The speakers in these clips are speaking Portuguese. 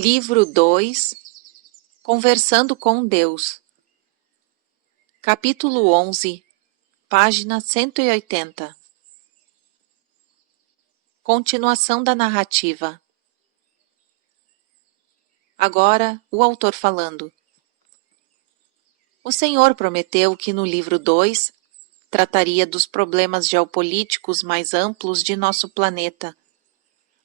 Livro 2, Conversando com Deus. Capítulo 11, página 180. Continuação da narrativa. Agora, o autor falando. O Senhor prometeu que no livro 2 trataria dos problemas geopolíticos mais amplos de nosso planeta,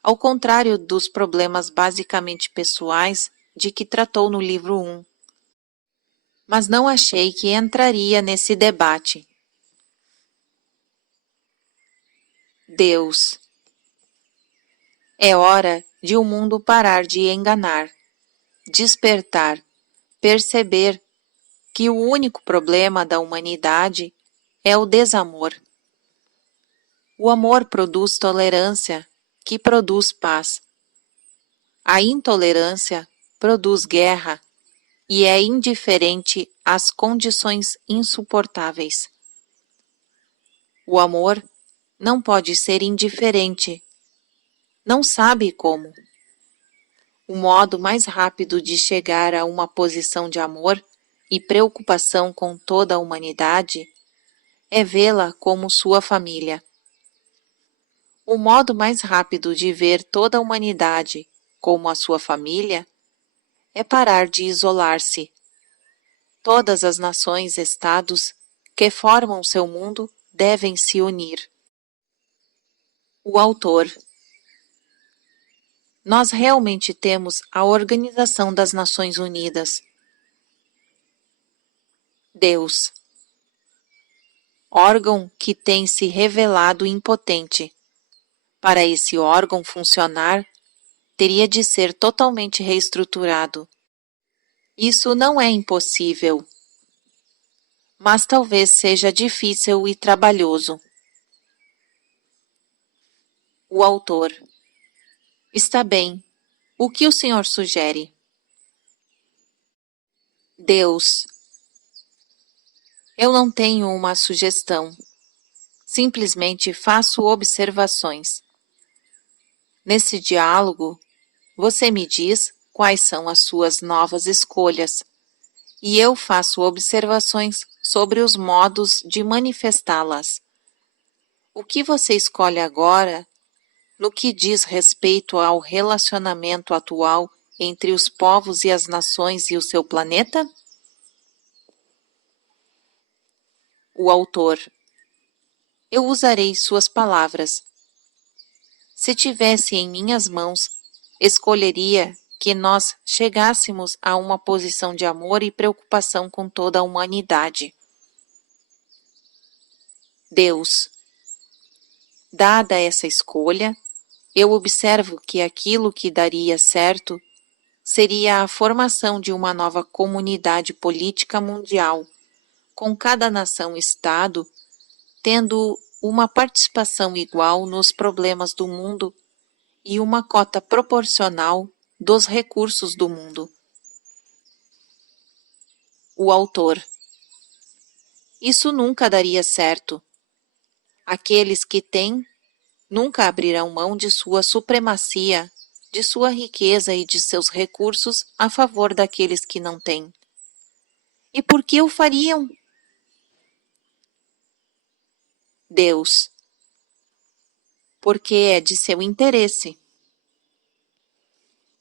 ao contrário dos problemas basicamente pessoais de que tratou no livro 1. Mas não achei que entraria nesse debate. Deus. É hora de o mundo parar de enganar, despertar, perceber que o único problema da humanidade é o desamor. O amor produz tolerância, que produz paz. A intolerância produz guerra e é indiferente às condições insuportáveis. O amor não pode ser indiferente. Não sabe como. O modo mais rápido de chegar a uma posição de amor e preocupação com toda a humanidade é vê-la como sua família. O modo mais rápido de ver toda a humanidade como a sua família é parar de isolar-se. Todas as nações-estados que formam seu mundo devem se unir. O autor. Nós realmente temos a Organização das Nações Unidas. Deus. Órgão que tem se revelado impotente. Para esse órgão funcionar, teria de ser totalmente reestruturado. Isso não é impossível, mas talvez seja difícil e trabalhoso. O autor. Está bem. O que o senhor sugere? Deus. Eu não tenho uma sugestão. Simplesmente faço observações. Nesse diálogo, você me diz quais são as suas novas escolhas, e eu faço observações sobre os modos de manifestá-las. O que você escolhe agora, no que diz respeito ao relacionamento atual entre os povos e as nações e o seu planeta? O autor. Eu usarei suas palavras. Se tivesse em minhas mãos, escolheria que nós chegássemos a uma posição de amor e preocupação com toda a humanidade. Deus. Dada essa escolha, eu observo que aquilo que daria certo seria a formação de uma nova comunidade política mundial, com cada nação-estado tendo uma participação igual nos problemas do mundo e uma cota proporcional dos recursos do mundo. O autor. Isso nunca daria certo. Aqueles que têm nunca abrirão mão de sua supremacia, de sua riqueza e de seus recursos a favor daqueles que não têm. E por que o fariam? Deus. Porque é de seu interesse.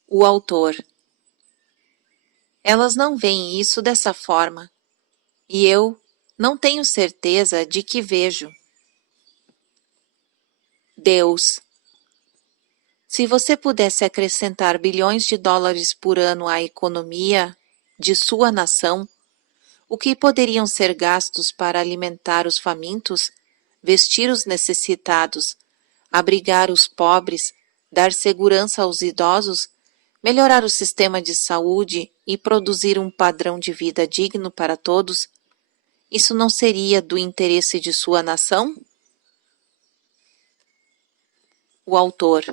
O autor. Elas não veem isso dessa forma, e eu não tenho certeza de que vejo. Deus. Se você pudesse acrescentar bilhões de dólares por ano à economia de sua nação, o que poderiam ser gastos para alimentar os famintos, vestir os necessitados, abrigar os pobres, dar segurança aos idosos, melhorar o sistema de saúde e produzir um padrão de vida digno para todos, isso não seria do interesse de sua nação? O autor.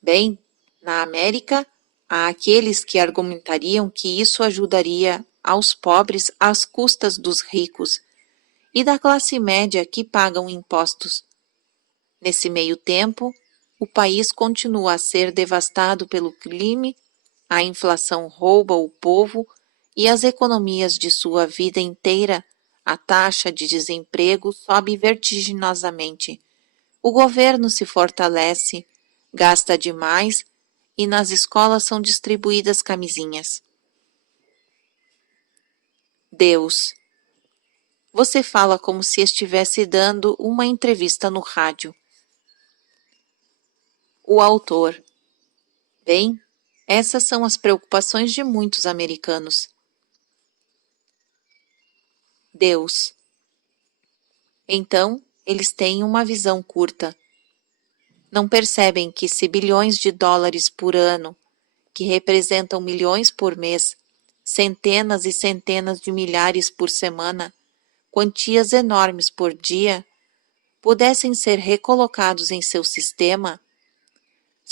Bem, na América, há aqueles que argumentariam que isso ajudaria aos pobres às custas dos ricos e da classe média que pagam impostos. Nesse meio tempo, o país continua a ser devastado pelo crime a inflação rouba o povo e as economias de sua vida inteira, a taxa de desemprego sobe vertiginosamente. O governo se fortalece, gasta demais e nas escolas são distribuídas camisinhas. Deus. Você fala como se estivesse dando uma entrevista no rádio. O autor. Bem, essas são as preocupações de muitos americanos. Deus. Então, eles têm uma visão curta. Não percebem que se bilhões de dólares por ano, que representam milhões por mês, centenas e centenas de milhares por semana, quantias enormes por dia, pudessem ser recolocados em seu sistema,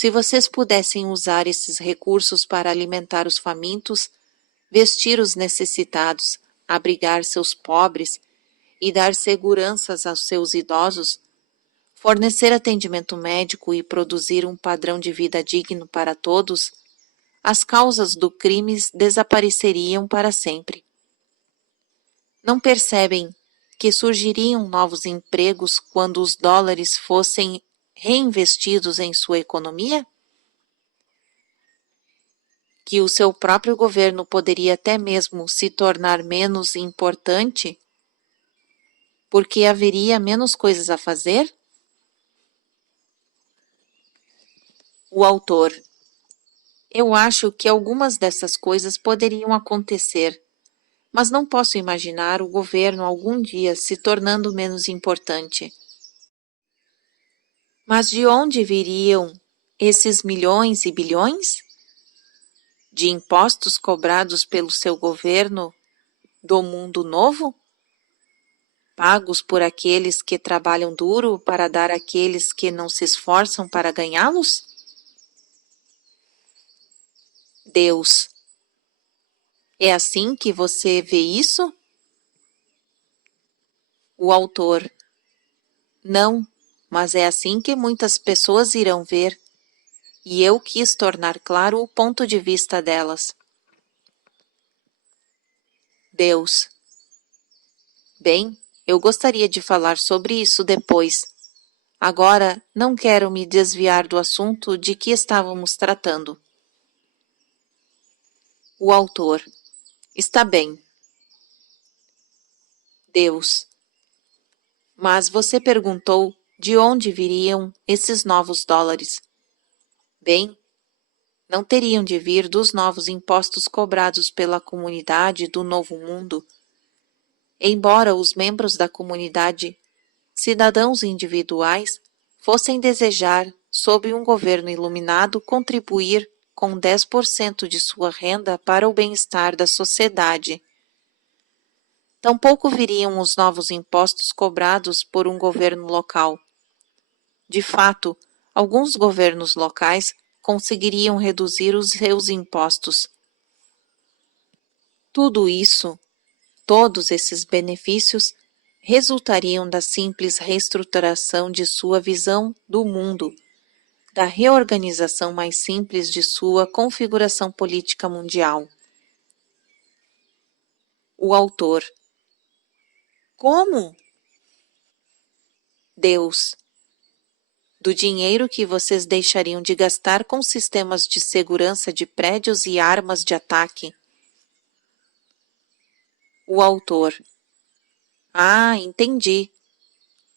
se vocês pudessem usar esses recursos para alimentar os famintos, vestir os necessitados, abrigar seus pobres e dar seguranças aos seus idosos, fornecer atendimento médico e produzir um padrão de vida digno para todos, as causas do crime desapareceriam para sempre. Não percebem que surgiriam novos empregos quando os dólares fossem reinvestidos em sua economia? Que o seu próprio governo poderia até mesmo se tornar menos importante porque haveria menos coisas a fazer? O autor. Eu acho que algumas dessas coisas poderiam acontecer, mas não posso imaginar o governo algum dia se tornando menos importante. Mas de onde viriam esses milhões e bilhões? De impostos cobrados pelo seu governo do mundo novo? Pagos por aqueles que trabalham duro para dar àqueles que não se esforçam para ganhá-los? Deus. É assim que você vê isso? O autor. Não, mas é assim que muitas pessoas irão ver, e eu quis tornar claro o ponto de vista delas. Deus. Bem, eu gostaria de falar sobre isso depois. Agora, não quero me desviar do assunto de que estávamos tratando. O autor. Está bem. Deus. Mas você perguntou de onde viriam esses novos dólares. Bem, não teriam de vir dos novos impostos cobrados pela comunidade do Novo Mundo. Embora os membros da comunidade, cidadãos individuais, fossem desejar, sob um governo iluminado, contribuir com 10% de sua renda para o bem-estar da sociedade. Tampouco viriam os novos impostos cobrados por um governo local. De fato, alguns governos locais conseguiriam reduzir os seus impostos. Tudo isso, todos esses benefícios, resultariam da simples reestruturação de sua visão do mundo, da reorganização mais simples de sua configuração política mundial. O autor. Como? Deus. Do dinheiro que vocês deixariam de gastar com sistemas de segurança de prédios e armas de ataque. O autor. Ah, entendi.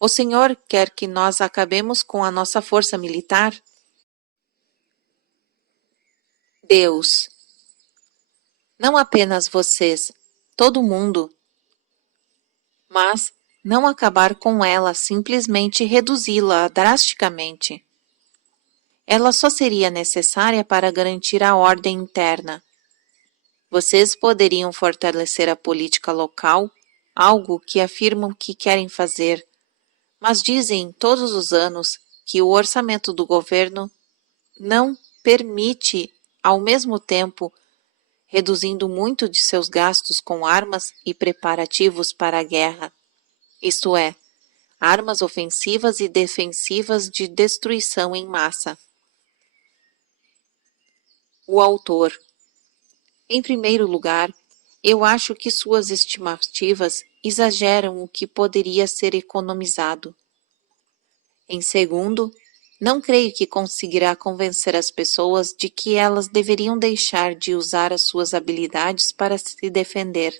O senhor quer que nós acabemos com a nossa força militar? Deus. Não apenas vocês, todo mundo. Mas não acabar com ela, simplesmente reduzi-la drasticamente. Ela só seria necessária para garantir a ordem interna. Vocês poderiam fortalecer a política local, algo que afirmam que querem fazer, mas dizem todos os anos que o orçamento do governo não permite, ao mesmo tempo, reduzindo muito de seus gastos com armas e preparativos para a guerra, isto é, armas ofensivas e defensivas de destruição em massa. O autor. Em primeiro lugar, eu acho que suas estimativas exageram o que poderia ser economizado. Em segundo, não creio que conseguirá convencer as pessoas de que elas deveriam deixar de usar as suas habilidades para se defender.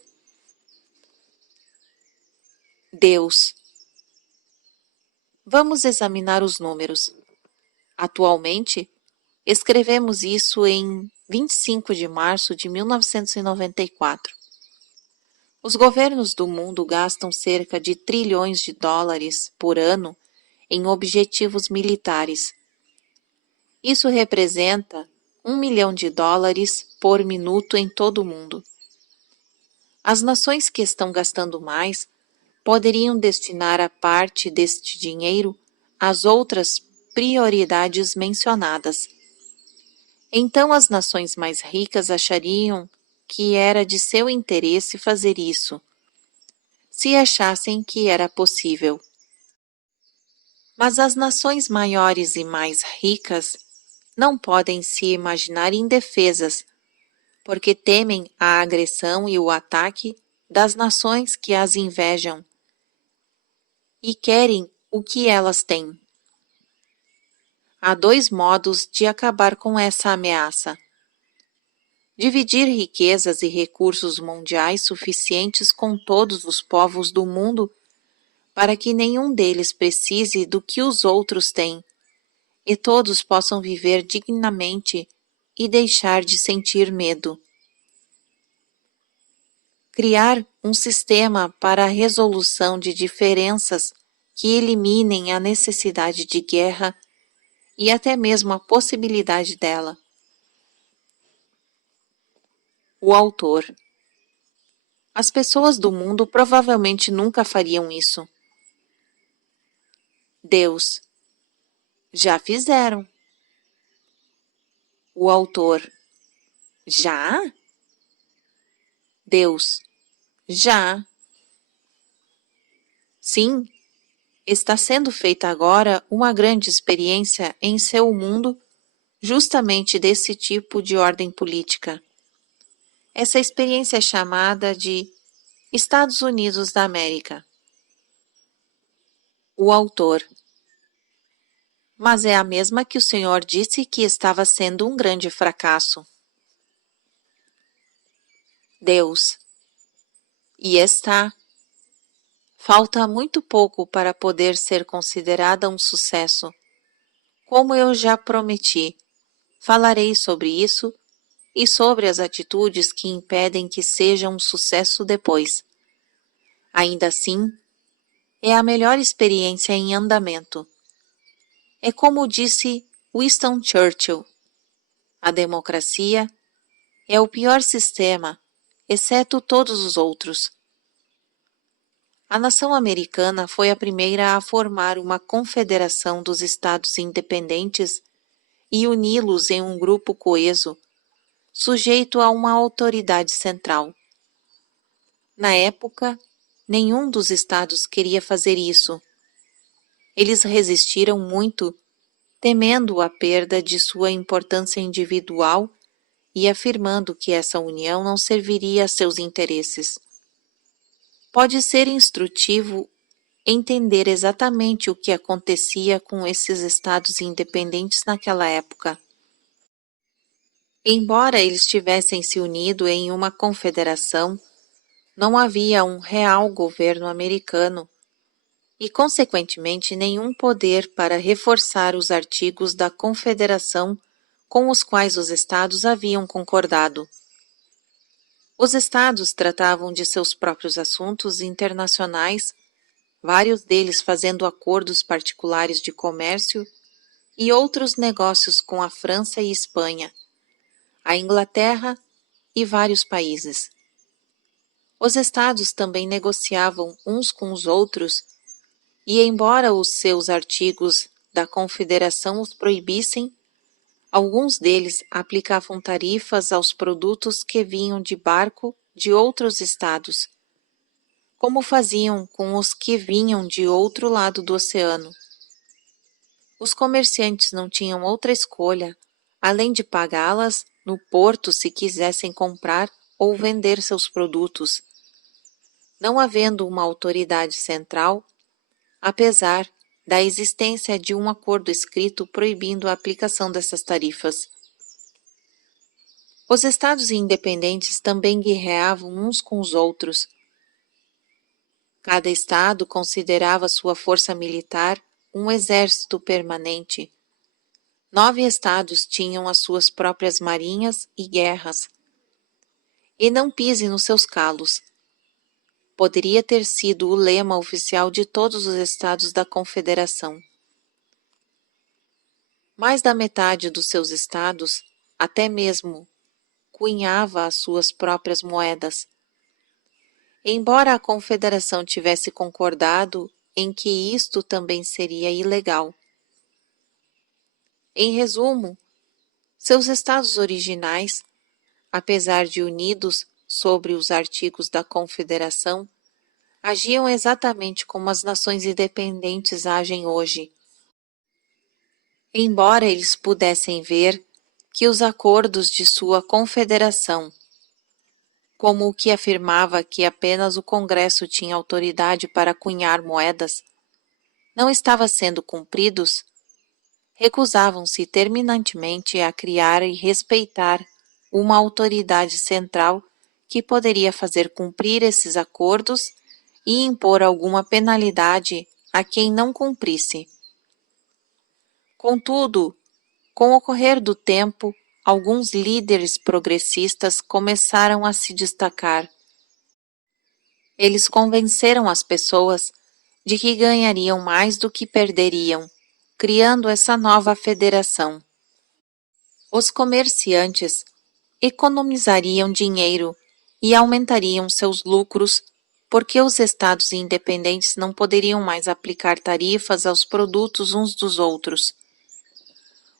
Deus. Vamos examinar os números. Atualmente, escrevemos isso em 25 de março de 1994. Os governos do mundo gastam cerca de trilhões de dólares por ano em objetivos militares. Isso representa US$ 1 milhão por minuto em todo o mundo. As nações que estão gastando mais poderiam destinar a parte deste dinheiro às outras prioridades mencionadas. Então as nações mais ricas achariam que era de seu interesse fazer isso, se achassem que era possível. Mas as nações maiores e mais ricas não podem se imaginar indefesas, porque temem a agressão e o ataque das nações que as invejam e querem o que elas têm. Há dois modos de acabar com essa ameaça: dividir riquezas e recursos mundiais suficientes com todos os povos do mundo para que nenhum deles precise do que os outros têm, e todos possam viver dignamente e deixar de sentir medo. Criar um sistema para a resolução de diferenças que eliminem a necessidade de guerra e até mesmo a possibilidade dela. O autor. As pessoas do mundo provavelmente nunca fariam isso. Deus. Já fizeram. O autor. Já? Deus. Já. Sim, está sendo feita agora uma grande experiência em seu mundo justamente desse tipo de ordem política. Essa experiência é chamada de Estados Unidos da América. O autor. Mas é a mesma que o senhor disse que estava sendo um grande fracasso. Deus. E está. Falta muito pouco para poder ser considerada um sucesso. Como eu já prometi, falarei sobre isso e sobre as atitudes que impedem que seja um sucesso depois. Ainda assim, é a melhor experiência em andamento. É como disse Winston Churchill: a democracia é o pior sistema, exceto todos os outros. A nação americana foi a primeira a formar uma confederação dos estados independentes e uni-los em um grupo coeso, sujeito a uma autoridade central. Na época, nenhum dos estados queria fazer isso. Eles resistiram muito, temendo a perda de sua importância individual e afirmando que essa união não serviria a seus interesses. Pode ser instrutivo entender exatamente o que acontecia com esses estados independentes naquela época. Embora eles tivessem se unido em uma confederação, não havia um real governo americano e, consequentemente, nenhum poder para reforçar os artigos da confederação com os quais os estados haviam concordado. Os estados tratavam de seus próprios assuntos internacionais, vários deles fazendo acordos particulares de comércio e outros negócios com a França e Espanha, a Inglaterra e vários países. Os estados também negociavam uns com os outros e, embora os seus artigos da Confederação os proibissem, alguns deles aplicavam tarifas aos produtos que vinham de barco de outros estados, como faziam com os que vinham de outro lado do oceano. Os comerciantes não tinham outra escolha além de pagá-las no porto se quisessem comprar ou vender seus produtos, não havendo uma autoridade central, apesar da existência de um acordo escrito proibindo a aplicação dessas tarifas. Os estados independentes também guerreavam uns com os outros. Cada estado considerava sua força militar um exército permanente. 9 estados tinham as suas próprias marinhas e guerras. E não pise nos seus calos. Poderia ter sido o lema oficial de todos os estados da Confederação. Mais da metade dos seus estados, até mesmo, cunhava as suas próprias moedas. Embora a Confederação tivesse concordado em que isto também seria ilegal. Em resumo, seus estados originais, apesar de unidos sobre os artigos da Confederação, agiam exatamente como as nações independentes agem hoje. Embora eles pudessem ver que os acordos de sua confederação, como o que afirmava que apenas o Congresso tinha autoridade para cunhar moedas, não estavam sendo cumpridos, recusavam-se terminantemente a criar e respeitar uma autoridade central que poderia fazer cumprir esses acordos e impor alguma penalidade a quem não cumprisse. Contudo, com o correr do tempo, alguns líderes progressistas começaram a se destacar. Eles convenceram as pessoas de que ganhariam mais do que perderiam, criando essa nova federação. Os comerciantes economizariam dinheiro e aumentariam seus lucros porque os estados independentes não poderiam mais aplicar tarifas aos produtos uns dos outros.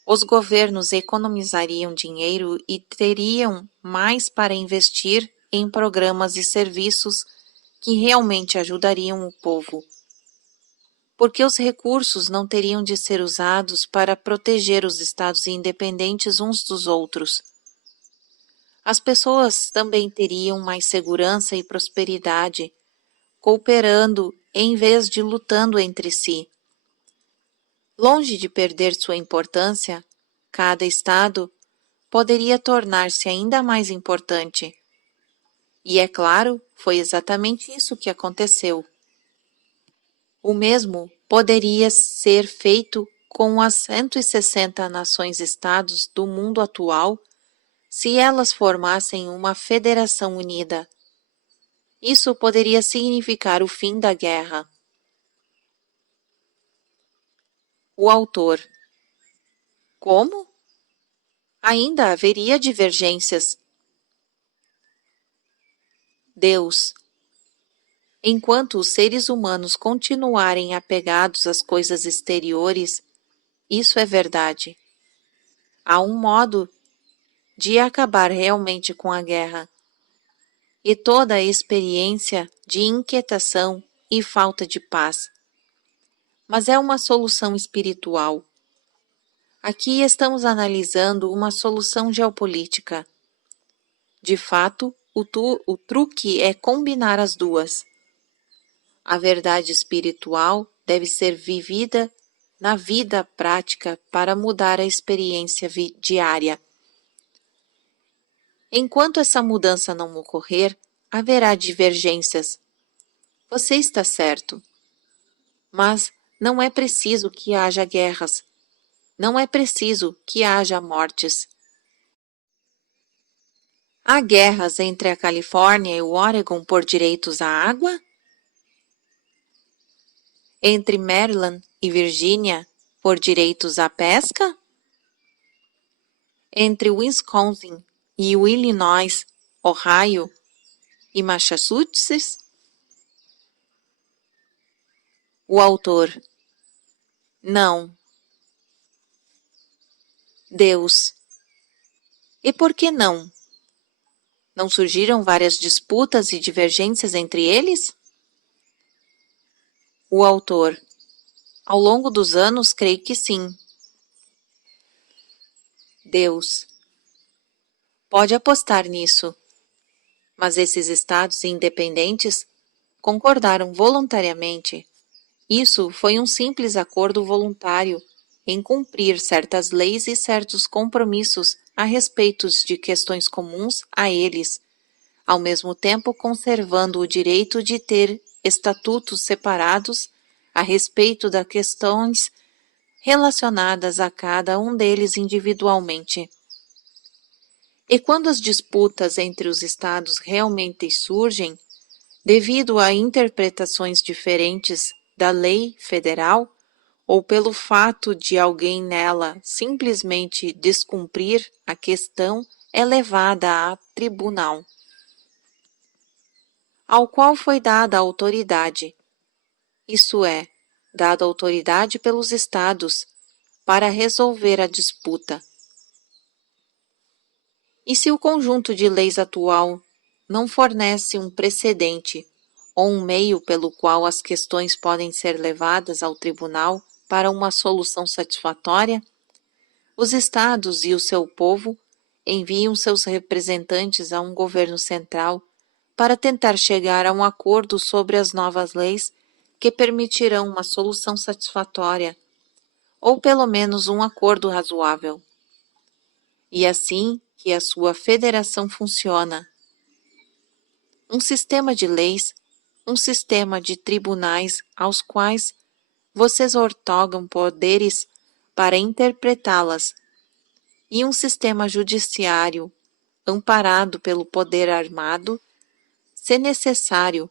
Os governos economizariam dinheiro e teriam mais para investir em programas e serviços que realmente ajudariam o povo, porque os recursos não teriam de ser usados para proteger os estados independentes uns dos outros. As pessoas também teriam mais segurança e prosperidade, cooperando em vez de lutando entre si. Longe de perder sua importância, cada estado poderia tornar-se ainda mais importante. E é claro, foi exatamente isso que aconteceu. O mesmo poderia ser feito com as 160 nações-estados do mundo atual se elas formassem uma federação unida. Isso poderia significar o fim da guerra. O autor. Como? Ainda haveria divergências. Deus. Enquanto os seres humanos continuarem apegados às coisas exteriores, isso é verdade. Há um modo de acabar realmente com a guerra. E toda a experiência de inquietação e falta de paz. Mas é uma solução espiritual. Aqui estamos analisando uma solução geopolítica. De fato, o truque é combinar as duas. A verdade espiritual deve ser vivida na vida prática para mudar a experiência diária. Enquanto essa mudança não ocorrer, haverá divergências. Você está certo. Mas não é preciso que haja guerras. Não é preciso que haja mortes. Há guerras entre a Califórnia e o Oregon por direitos à água? Entre Maryland e Virgínia por direitos à pesca? Entre Wisconsin e o Illinois, Ohio e Massachusetts? O autor. Não. Deus. E por que não? Não surgiram várias disputas e divergências entre eles? O autor. Ao longo dos anos, creio que sim. Deus. Pode apostar nisso. Mas esses estados independentes concordaram voluntariamente. Isso foi um simples acordo voluntário em cumprir certas leis e certos compromissos a respeito de questões comuns a eles, ao mesmo tempo conservando o direito de ter estatutos separados a respeito das questões relacionadas a cada um deles individualmente. E quando as disputas entre os estados realmente surgem, devido a interpretações diferentes da lei federal, ou pelo fato de alguém nela simplesmente descumprir, a questão é levada a tribunal, ao qual foi dada a autoridade, isso é, dada autoridade pelos estados, para resolver a disputa. E se o conjunto de leis atual não fornece um precedente ou um meio pelo qual as questões podem ser levadas ao tribunal para uma solução satisfatória, os estados e o seu povo enviam seus representantes a um governo central para tentar chegar a um acordo sobre as novas leis que permitirão uma solução satisfatória, ou pelo menos um acordo razoável. E assim que a sua federação funciona. Um sistema de leis, um sistema de tribunais aos quais vocês outorgam poderes para interpretá-las, e um sistema judiciário amparado pelo poder armado, se necessário,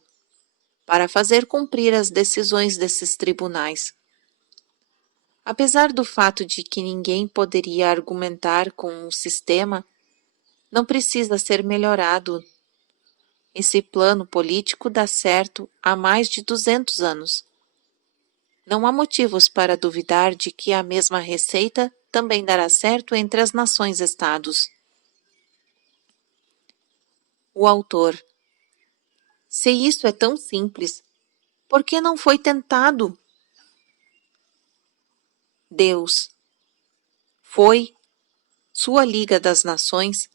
para fazer cumprir as decisões desses tribunais. Apesar do fato de que ninguém poderia argumentar com um sistema, não precisa ser melhorado. Esse plano político dá certo há mais de 200 anos. Não há motivos para duvidar de que a mesma receita também dará certo entre as nações-estados. O autor. Se isso é tão simples, por que não foi tentado? Deus. Foi. Sua Liga das Nações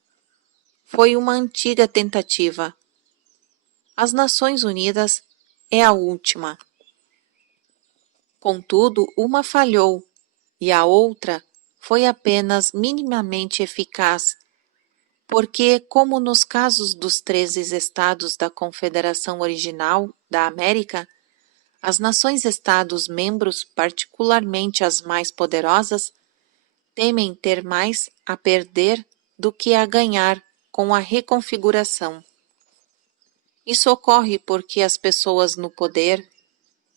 foi uma antiga tentativa. As Nações Unidas é a última. Contudo, uma falhou e a outra foi apenas minimamente eficaz, porque, como nos casos dos 13 estados da Confederação Original da América, as nações-estados membros, particularmente as mais poderosas, temem ter mais a perder do que a ganhar com a reconfiguração. Isso ocorre porque as pessoas no poder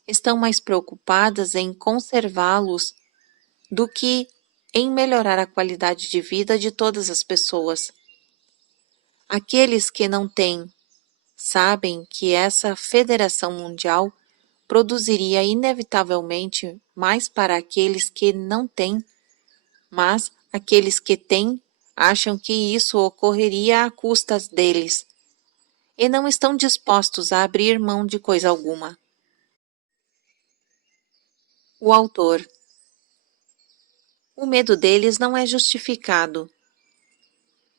estão mais preocupadas em conservá-los do que em melhorar a qualidade de vida de todas as pessoas. Aqueles que não têm sabem que essa federação mundial produziria inevitavelmente mais para aqueles que não têm, mas aqueles que têm acham que isso ocorreria à custa deles e não estão dispostos a abrir mão de coisa alguma. O autor. O medo deles não é justificado.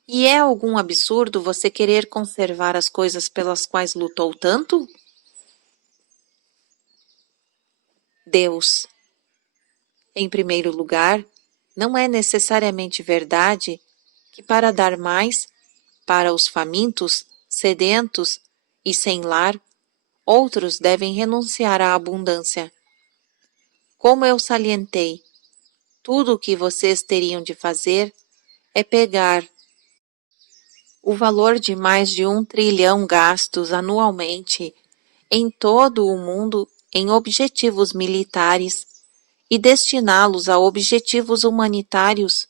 E é algum absurdo você querer conservar as coisas pelas quais lutou tanto? Deus. Em primeiro lugar, não é necessariamente verdade que para dar mais, para os famintos, sedentos e sem lar, outros devem renunciar à abundância. Como eu salientei, tudo o que vocês teriam de fazer é pegar o valor de mais de 1 trilhão gastos anualmente em todo o mundo em objetivos militares e destiná-los a objetivos humanitários,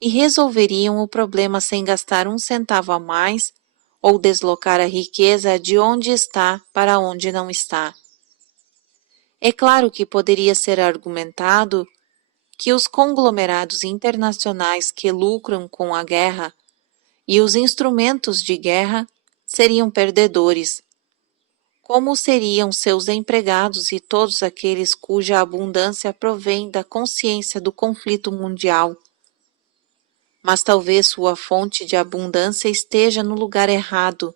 e resolveriam o problema sem gastar um centavo a mais ou deslocar a riqueza de onde está para onde não está. É claro que poderia ser argumentado que os conglomerados internacionais que lucram com a guerra e os instrumentos de guerra seriam perdedores, como seriam seus empregados e todos aqueles cuja abundância provém da consciência do conflito mundial. mas talvez sua fonte de abundância esteja no lugar errado.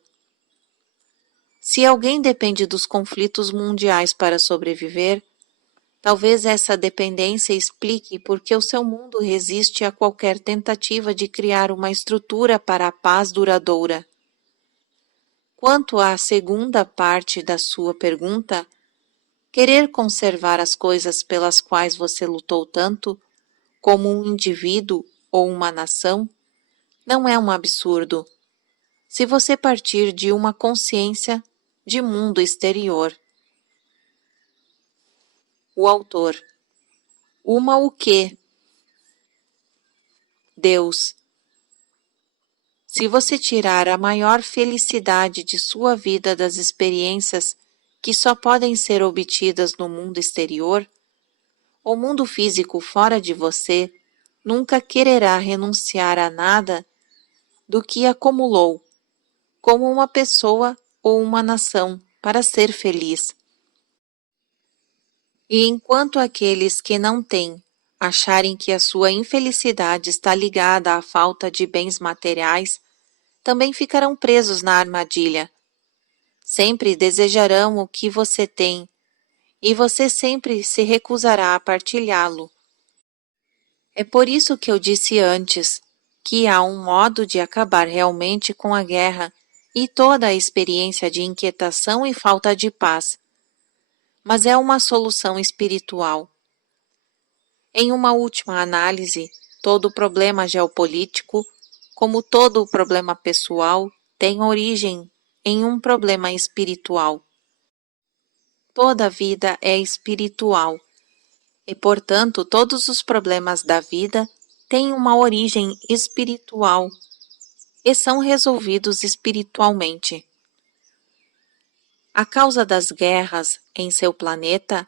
Se alguém depende dos conflitos mundiais para sobreviver, talvez essa dependência explique por que o seu mundo resiste a qualquer tentativa de criar uma estrutura para a paz duradoura. Quanto à segunda parte da sua pergunta, querer conservar as coisas pelas quais você lutou tanto, como um indivíduo ou uma nação, não é um absurdo, se você partir de uma consciência de mundo exterior. O autor. Uma o quê? Deus. Se você tirar a maior felicidade de sua vida das experiências que só podem ser obtidas no mundo exterior, o mundo físico fora de você nunca quererá renunciar a nada do que acumulou, como uma pessoa ou uma nação, para ser feliz. E enquanto aqueles que não têm acharem que a sua infelicidade está ligada à falta de bens materiais, também ficarão presos na armadilha. Sempre desejarão o que você tem, e você sempre se recusará a partilhá-lo. É por isso que eu disse antes que há um modo de acabar realmente com a guerra e toda a experiência de inquietação e falta de paz. Mas é uma solução espiritual. Em uma última análise, todo problema geopolítico, como todo problema pessoal, tem origem em um problema espiritual. Toda vida é espiritual, e, portanto, todos os problemas da vida têm uma origem espiritual e são resolvidos espiritualmente. A causa das guerras em seu planeta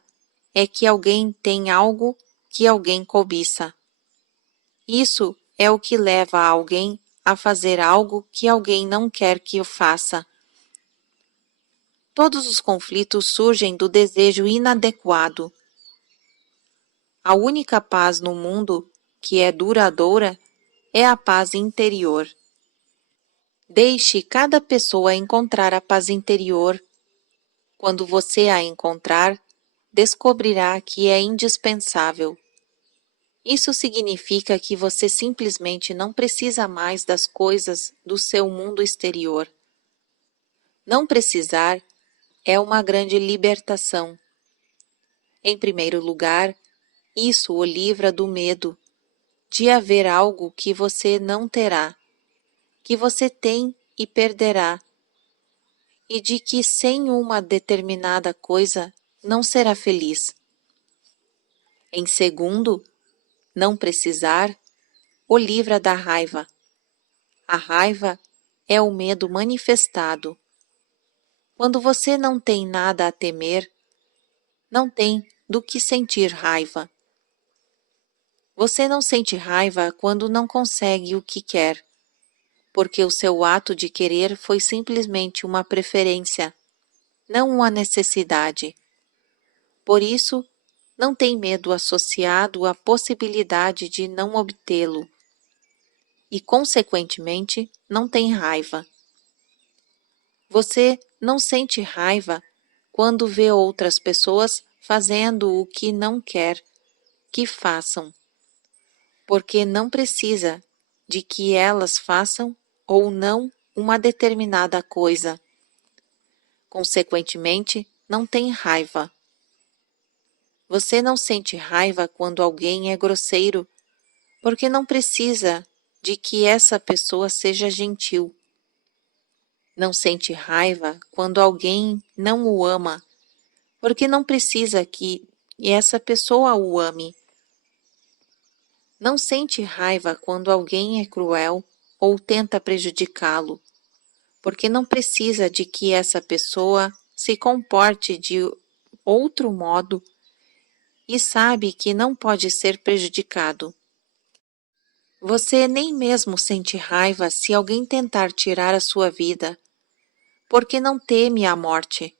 é que alguém tem algo que alguém cobiça. Isso é o que leva alguém a fazer algo que alguém não quer que o faça. Todos os conflitos surgem do desejo inadequado. A única paz no mundo que é duradoura é a paz interior. Deixe cada pessoa encontrar a paz interior. Quando você a encontrar, descobrirá que é indispensável. Isso significa que você simplesmente não precisa mais das coisas do seu mundo exterior. Não precisar é uma grande libertação. Em primeiro lugar, isso o livra do medo de haver algo que você não terá, que você tem e perderá, e de que sem uma determinada coisa não será feliz. Em segundo, não precisar o livra da raiva. A raiva é o medo manifestado. Quando você não tem nada a temer, não tem do que sentir raiva. Você não sente raiva quando não consegue o que quer, porque o seu ato de querer foi simplesmente uma preferência, não uma necessidade. Por isso, não tem medo associado à possibilidade de não obtê-lo e, consequentemente, não tem raiva. Você não sente raiva quando vê outras pessoas fazendo o que não quer que façam, porque não precisa de que elas façam ou não uma determinada coisa. Consequentemente, não tem raiva. Você não sente raiva quando alguém é grosseiro, porque não precisa de que essa pessoa seja gentil. Não sente raiva quando alguém não o ama, porque não precisa que essa pessoa o ame. Não sente raiva quando alguém é cruel ou tenta prejudicá-lo, porque não precisa de que essa pessoa se comporte de outro modo e sabe que não pode ser prejudicado. Você nem mesmo sente raiva se alguém tentar tirar a sua vida, porque não teme a morte.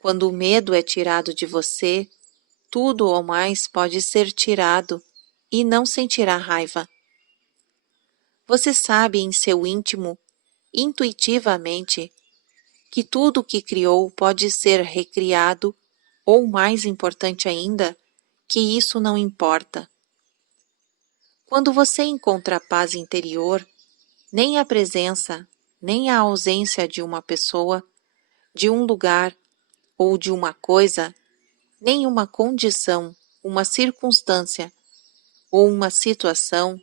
Quando o medo é tirado de você, tudo ou mais pode ser tirado e não sentirá raiva. Você sabe em seu íntimo, intuitivamente, que tudo o que criou pode ser recriado, ou mais importante ainda, que isso não importa. Quando você encontra a paz interior, nem a presença, nem a ausência de uma pessoa, de um lugar ou de uma coisa, nem uma condição, uma circunstância ou uma situação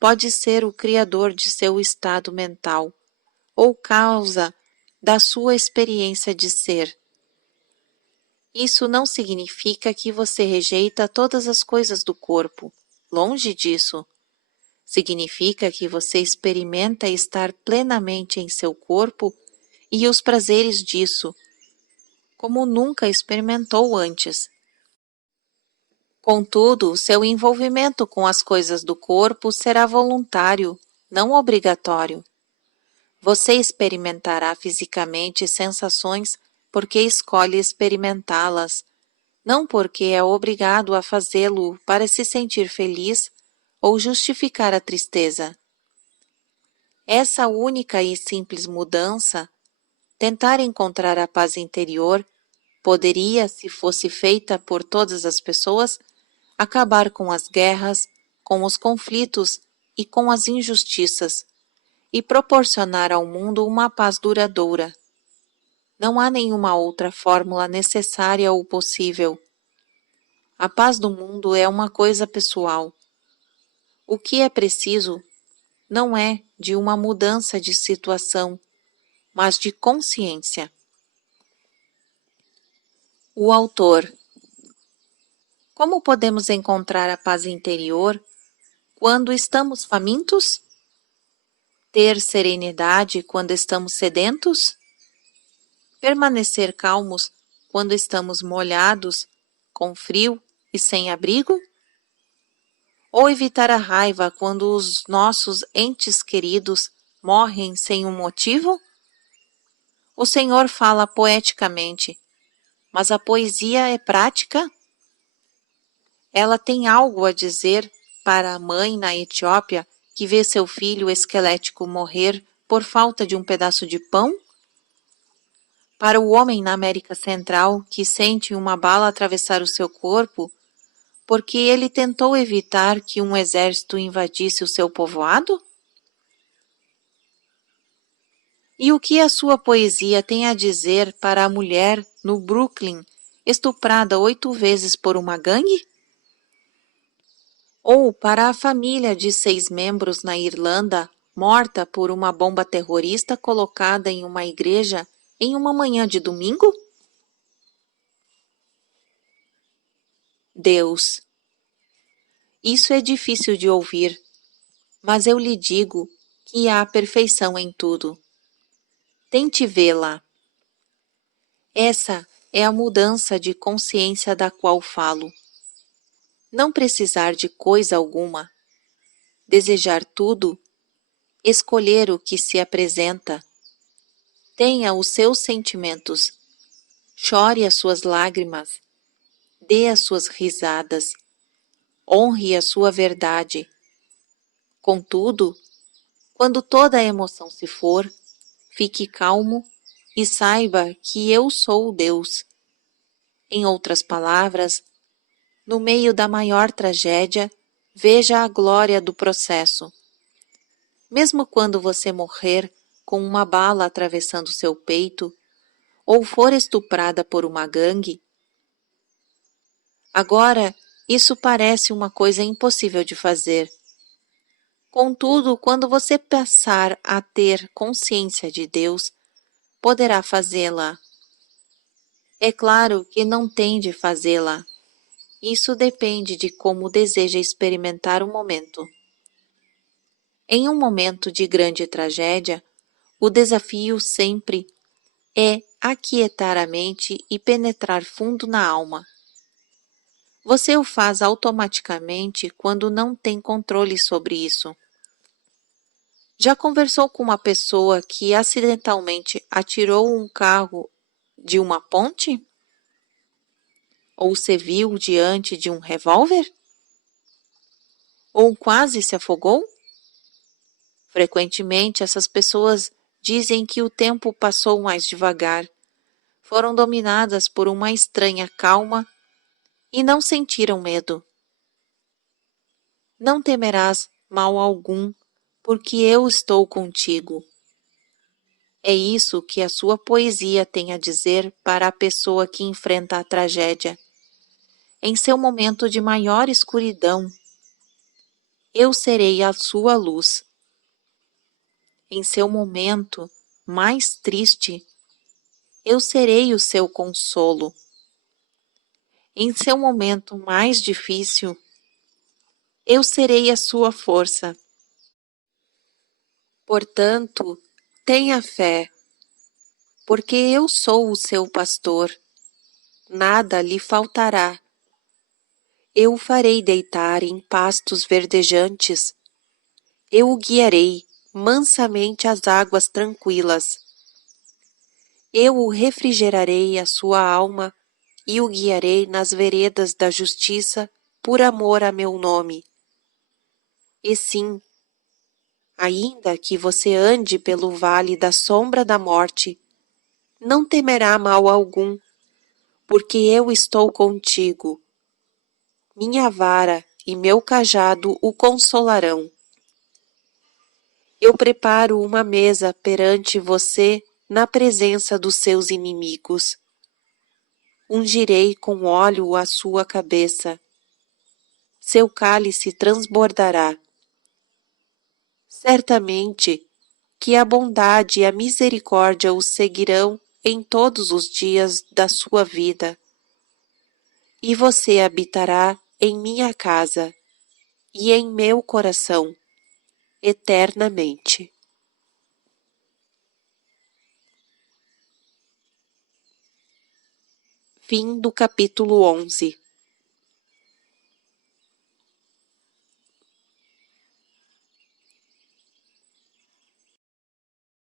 pode ser o criador de seu estado mental ou causa da sua experiência de ser. Isso não significa que você rejeita todas as coisas do corpo. Longe disso. Significa que você experimenta estar plenamente em seu corpo e os prazeres disso, como nunca experimentou antes. Contudo, seu envolvimento com as coisas do corpo será voluntário, não obrigatório. Você experimentará fisicamente sensações porque escolhe experimentá-las, não porque é obrigado a fazê-lo para se sentir feliz ou justificar a tristeza. Essa única e simples mudança, tentar encontrar a paz interior, poderia, se fosse feita por todas as pessoas, acabar com as guerras, com os conflitos e com as injustiças, e proporcionar ao mundo uma paz duradoura. Não há nenhuma outra fórmula necessária ou possível. A paz do mundo é uma coisa pessoal. O que é preciso não é de uma mudança de situação, mas de consciência. O autor. Como podemos encontrar a paz interior quando estamos famintos? Ter serenidade quando estamos sedentos? Permanecer calmos quando estamos molhados, com frio e sem abrigo? Ou evitar a raiva quando os nossos entes queridos morrem sem um motivo? O Senhor fala poeticamente, mas a poesia é prática? Ela tem algo a dizer para a mãe na Etiópia que vê seu filho esquelético morrer por falta de um pedaço de pão? Para o homem na América Central que sente uma bala atravessar o seu corpo porque ele tentou evitar que um exército invadisse o seu povoado? E o que a sua poesia tem a dizer para a mulher no Brooklyn estuprada 8 vezes por uma gangue? Ou para a família de 6 membros na Irlanda morta por uma bomba terrorista colocada em uma igreja em uma manhã de domingo? Deus. Isso é difícil de ouvir, mas eu lhe digo que há perfeição em tudo. Tente vê-la. Essa é a mudança de consciência da qual falo. Não precisar de coisa alguma, desejar tudo, escolher o que se apresenta. Tenha os seus sentimentos, chore as suas lágrimas, dê as suas risadas, honre a sua verdade. Contudo, quando toda a emoção se for, fique calmo e saiba que eu sou Deus. Em outras palavras, no meio da maior tragédia, veja a glória do processo. Mesmo quando você morrer com uma bala atravessando seu peito, ou for estuprada por uma gangue, agora isso parece uma coisa impossível de fazer. Contudo, quando você passar a ter consciência de Deus, poderá fazê-la. É claro que não tem de fazê-la. Isso depende de como deseja experimentar o momento. Em um momento de grande tragédia, o desafio sempre é aquietar a mente e penetrar fundo na alma. Você o faz automaticamente quando não tem controle sobre isso. Já conversou com uma pessoa que acidentalmente atirou um carro de uma ponte? Ou se viu diante de um revólver? Ou quase se afogou? Frequentemente, essas pessoas dizem que o tempo passou mais devagar, foram dominadas por uma estranha calma e não sentiram medo. Não temerás mal algum, porque eu estou contigo. É isso que a sua poesia tem a dizer para a pessoa que enfrenta a tragédia. Em seu momento de maior escuridão, eu serei a sua luz. Em seu momento mais triste, eu serei o seu consolo. Em seu momento mais difícil, eu serei a sua força. Portanto, tenha fé, porque eu sou o seu pastor. Nada lhe faltará. Eu o farei deitar em pastos verdejantes. Eu o guiarei mansamente às águas tranquilas. Eu o refrigerarei a sua alma e o guiarei nas veredas da justiça por amor a meu nome. E sim, ainda que você ande pelo vale da sombra da morte, não temerá mal algum, porque eu estou contigo. Minha vara e meu cajado o consolarão. Eu preparo uma mesa perante você na presença dos seus inimigos. Ungirei com óleo a sua cabeça. Seu cálice transbordará. Certamente que a bondade e a misericórdia o seguirão em todos os dias da sua vida. E você habitará em minha casa e em meu coração eternamente. Fim do capítulo 11.